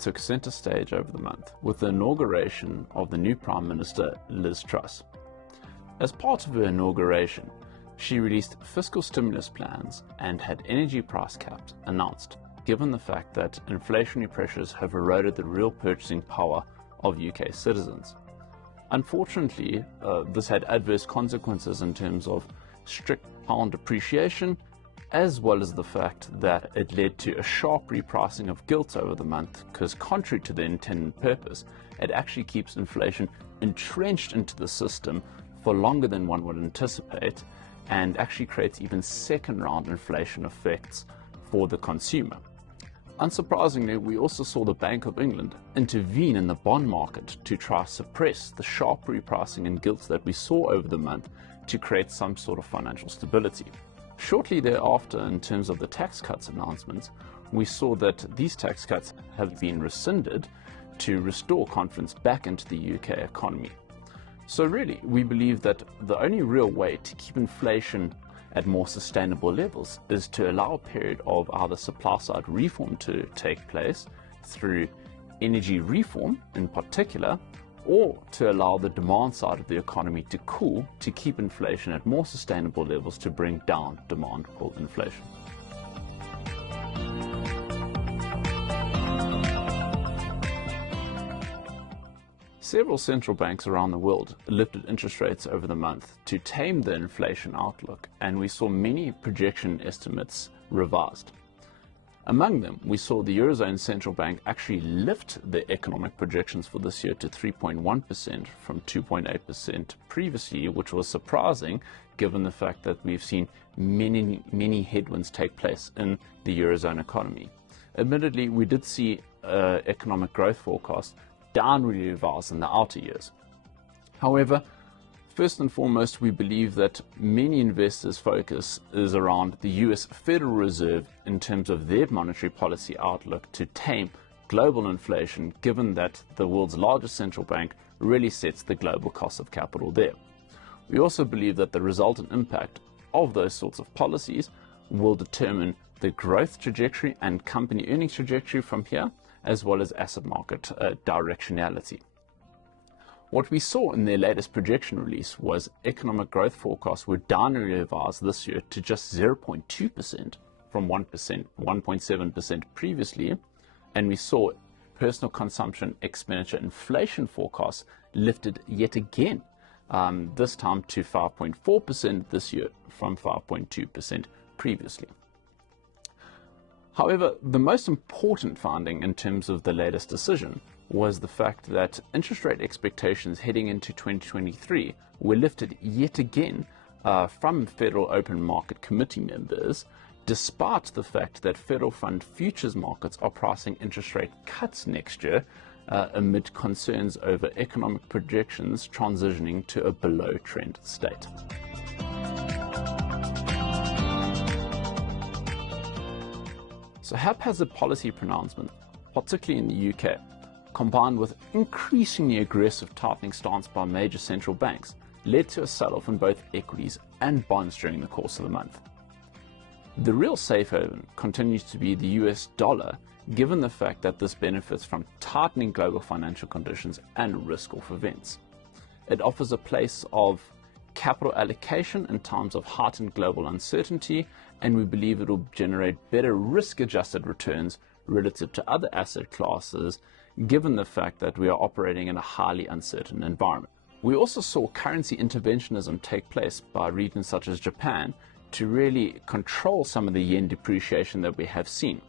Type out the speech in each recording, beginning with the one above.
took center stage over the month with the inauguration of the new Prime Minister, Liz Truss. As part of her inauguration, she released fiscal stimulus plans and had energy price caps announced, given the fact that inflationary pressures have eroded the real purchasing power of UK citizens. Unfortunately, this had adverse consequences in terms of strict pound depreciation, as well as the fact that it led to a sharp repricing of gilts over the month, because contrary to the intended purpose, it actually keeps inflation entrenched into the system for longer than one would anticipate, and actually creates even second round inflation effects for the consumer. Unsurprisingly, we also saw the Bank of England intervene in the bond market to try to suppress the sharp repricing in gilts that we saw over the month to create some sort of financial stability. Shortly thereafter, in terms of the tax cuts announcements, we saw that these tax cuts have been rescinded to restore confidence back into the UK economy. So really, we believe that the only real way to keep inflation at more sustainable levels is to allow a period of either supply side reform to take place through energy reform in particular, or to allow the demand side of the economy to cool to keep inflation at more sustainable levels to bring down demand pull inflation. Several central banks around the world lifted interest rates over the month to tame the inflation outlook, and we saw many projection estimates revised. Among them, we saw the Eurozone Central Bank actually lift the economic projections for this year to 3.1% from 2.8% previously, which was surprising given the fact that we've seen many headwinds take place in the Eurozone economy. Admittedly, we did see economic growth forecasts downwardly revised in the outer years. However, first and foremost, we believe that many investors' focus is around the US Federal Reserve in terms of their monetary policy outlook to tame global inflation, given that the world's largest central bank really sets the global cost of capital there. We also believe that the resultant impact of those sorts of policies will determine the growth trajectory and company earnings trajectory from here, as well as asset market directionality. What we saw in their latest projection release was economic growth forecasts were downwardly revised this year to just 0.2% from 1.7% previously, and we saw personal consumption expenditure inflation forecasts lifted yet again, this time to 5.4% this year from 5.2% previously. However, the most important finding in terms of the latest decision was the fact that interest rate expectations heading into 2023 were lifted yet again from Federal Open Market Committee members, despite the fact that federal fund futures markets are pricing interest rate cuts next year amid concerns over economic projections transitioning to a below-trend state. So haphazard policy pronouncements, particularly in the UK, combined with increasingly aggressive tightening stance by major central banks, led to a sell-off in both equities and bonds during the course of the month. The real safe haven continues to be the US dollar, given the fact that this benefits from tightening global financial conditions and risk-off events. It offers a place of capital allocation in times of heightened global uncertainty, and we believe it will generate better risk-adjusted returns relative to other asset classes, given the fact that we are operating in a highly uncertain environment. We also saw currency interventionism take place by regions such as Japan to really control some of the yen depreciation that we have seen.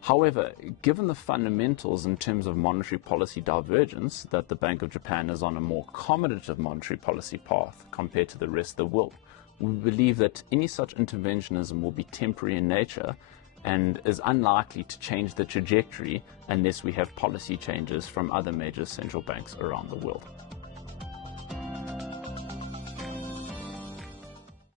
However, given the fundamentals in terms of monetary policy divergence, that the Bank of Japan is on a more accommodative monetary policy path compared to the rest of the world, we believe that any such interventionism will be temporary in nature and is unlikely to change the trajectory unless we have policy changes from other major central banks around the world.